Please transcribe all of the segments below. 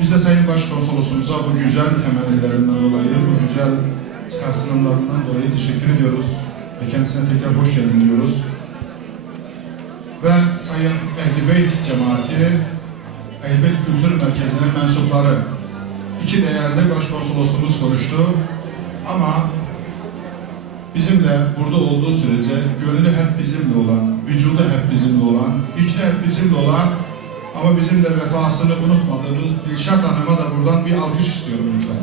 Biz de Sayın Başkonsolosumuza bu güzel temellilerinden dolayı, bu güzel çıkarsınımlarından dolayı teşekkür ediyoruz. Ve kendisine tekrar hoş geldin diyoruz. Ve Sayın Ehli Beyt cemaati, Ehli Beyt Kültür Merkezi'nin mensupları, iki değerli başkonsolosumuz konuştu. Ama bizimle burada olduğu sürece gönlü hep bizimle olan, vücudu hep bizimle olan, fikri hep bizimle olan ama bizim de vefasını unutmadığımız Dilşat Hanım'a da buradan bir alkış istiyorum lütfen.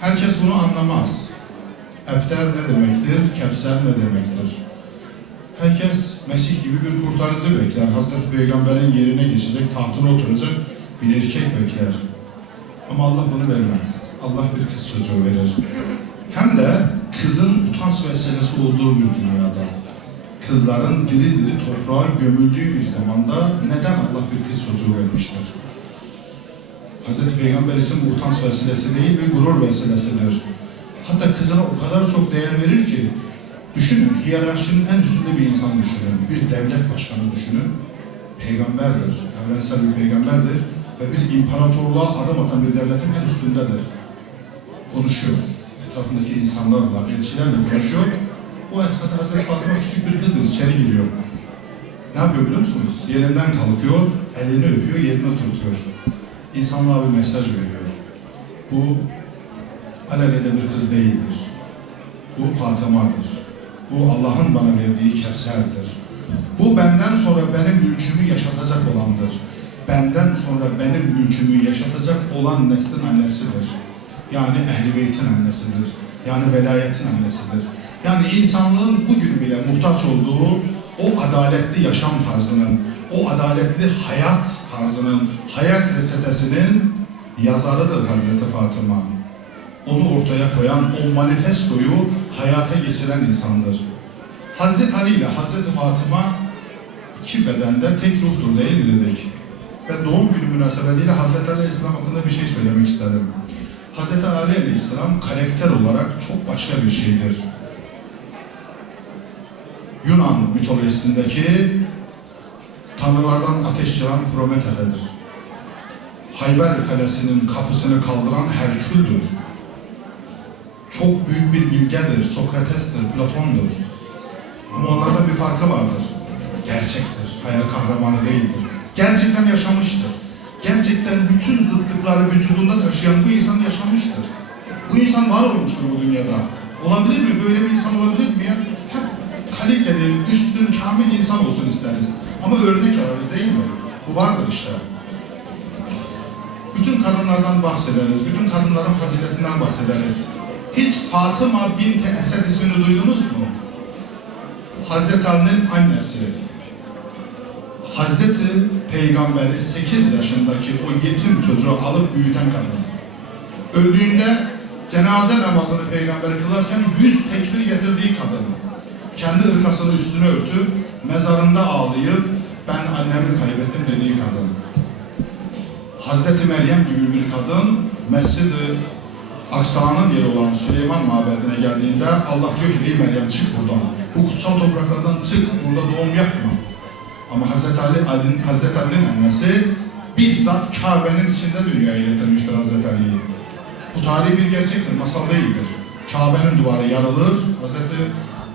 Herkes bunu anlamaz. Ebter ne demektir, Kevser ne demektir? Herkes Mesih gibi bir kurtarıcı bekler. Hazreti Peygamber'in yerine geçecek, tahtına oturacak bir erkek bekler. Ama Allah bunu vermez. Allah bir kız çocuğu verir. Hem de kızın utanç vesilesi olduğu bir dünyada. Kızların diri diri toprağa gömüldüğü bir zamanda neden Allah bir kız çocuğu vermiştir? Hazreti Peygamber için bu utanç vesilesi değil, bir gurur vesilesidir. Hatta kızına o kadar çok değer verir ki, düşünün, hiyerarşinin en üstünde bir insan düşünün, bir devlet başkanı düşünün. Peygamberdir, evrensel bir peygamberdir ve bir imparatorluğa adım atan bir devletin en üstündedir. Konuşuyor, etrafındaki insanlarla, elçilerle konuşuyor. O esnada Hazreti Fatıma küçük bir kızdır, içeri giriyor. Ne yapıyor biliyor musunuz? Yerinden kalkıyor, elini öpüyor, yerine oturtuyor. İnsanlığa bir mesaj veriyor. Bu alelede bir kız değildir. Bu Fatıma'dır. Bu Allah'ın bana verdiği Kevser'dir. Bu benden sonra benim mülkümü yaşatacak olandır. Benden sonra benim mülkümü yaşatacak olan neslin annesidir. Yani Ehl-i Beyt'in annesidir. Yani velayetin annesidir. Yani insanlığın bugün bile muhtaç olduğu o adaletli yaşam tarzının, o adaletli hayat tarzının, hayat reçetesinin yazarıdır Hazreti Fatıma. Onu ortaya koyan, o manifestoyu hayata geçiren insandır. Hazreti Ali ile Hazreti Fatıma iki bedende tek ruhtur değil mi dedik? Ve doğum günü münasebetiyle Hazreti Aleyhisselam hakkında bir şey söylemek isterim. Hazreti Ali Aleyhisselam karakter olarak çok başka bir şeydir. Yunan mitolojisindeki tanrılardan ateş çıran Prometheus'dir. Hayber Kalesi'nin kapısını kaldıran Herkül'dür. Çok büyük bir bilgedir, Sokrates'tir, Platon'dur. Ama onlarda bir farkı vardır. Gerçektir, hayal kahramanı değildir. Gerçekten yaşamıştır. Gerçekten bütün zıtlıkları vücudunda taşıyan bu insan yaşamıştır. Bu insan var olmuştur bu dünyada. Olabilir mi? Böyle bir insan olabilir mi ya? Hep kaliteli, üstün, kamil insan olsun isteriz. Ama örnek ararız değil mi? Bu vardır işte. Bütün kadınlardan bahsederiz, bütün kadınların faziletinden bahsederiz. Hiç Fatıma binti Esed ismini duydunuz mu? Hazreti Ali'nin annesi. Hazreti Peygamber'i 8 yaşındaki o yetim çocuğu alıp büyüten kadın. Öldüğünde cenaze namazını peygamberi kılarken yüz tekbir getirdiği kadın. Kendi ırkasını üstüne örtüp mezarında ağlayıp ben annemi kaybettim dediği kadın. Hazreti Meryem gibi bir kadın Mescid-i Aksa'nın yeri olan Süleyman Mabedi'ne geldiğinde Allah diyor ki ey Meryem çık buradan. Bu kutsal topraklardan çık, burada doğum yapma. Ama Hazreti Ali, Ali Hazreti Ali'nin annesi bizzat Kabe'nin içinde dünyaya getirmiştir Hazreti Ali'yi. Bu tarihi bir gerçektir, masal değildir. Kabe'nin duvarı yarılır, Hazreti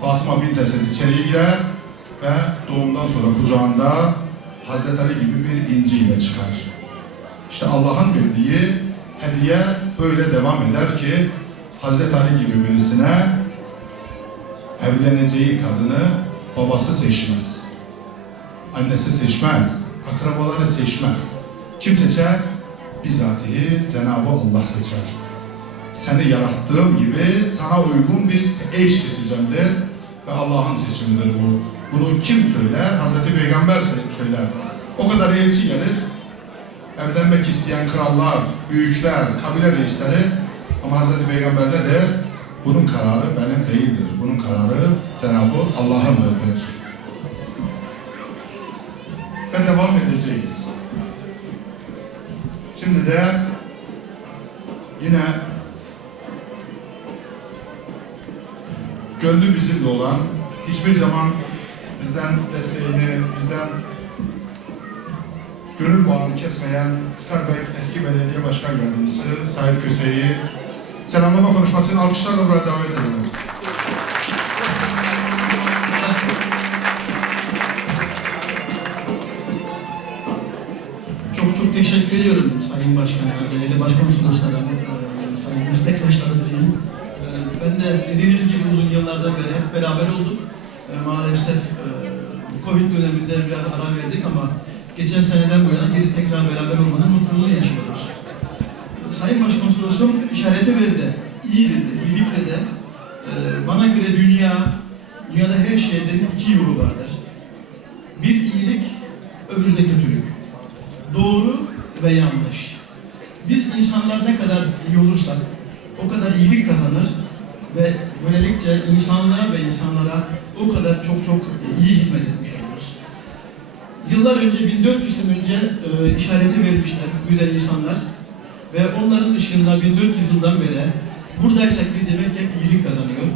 Fatıma bin Esed içeriye girer ve doğumdan sonra kucağında Hazreti Ali gibi bir inciyle çıkar. İşte Allah'ın verdiği hediye böyle devam eder ki Hazreti Ali gibi birisine evleneceği kadını babası seçmez. Annesi seçmez. Akrabaları seçmez. Kim seçer? Bizatihi Cenab-ı Allah seçer. Seni yarattığım gibi sana uygun bir eş seçeceğim der ve Allah'ın seçimidir bu. Bunu kim söyler? Hazreti Peygamber söyler. O kadar elçi gelir, evlenmek isteyen krallar, büyükler, kabile reisleri ama Hazreti Peygamber ne der? Bunun kararı benim değildir. Bunun kararı Cenab-ı Allah'ındır. Devam edeceğiz. Şimdi de yine gönlü bizimle olan, hiçbir zaman bizden desteğini, bizden gönül bağını kesmeyen Skarbek eski belediye başkan yardımcısı Sait Köse'yi selamlama konuşmasını alkışlarla buraya davet edelim. Teşekkür ediyorum Sayın Başkan'a, belediye başkanımız dostlarım, e, sayın meslektaşlarım diyeyim. E, Ben de dediğiniz gibi uzun yıllardan beri hep beraber olduk. E, Maalesef Covid döneminde biraz ara verdik ama geçen seneden bu yana geri tekrar beraber olmanın mutluluğunu yaşıyoruz. Sayın Başkonsolosum işareti verdi. İyi dedi, iyilik dedi. Bana göre dünya, dünyada her şeyden iki yolu vardır. Bir iyilik, öbürü de doğru ve yanlış. Biz insanlar ne kadar iyi olursak o kadar iyilik kazanır ve böylelikle insanlığa ve insanlara o kadar çok çok iyi hizmet etmiş oluruz. Yıllar önce, 1400 sene önce e, işareti vermişler güzel insanlar ve onların ışığında 1400 yıldan beri buradaysak biz demek hep iyilik kazanıyor.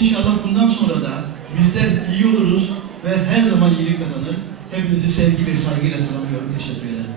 İnşallah bundan sonra da bizler iyi oluruz ve her zaman iyilik kazanır. Hepinizi sevgiyle, saygıyla selamlıyorum. Teşekkür ederim.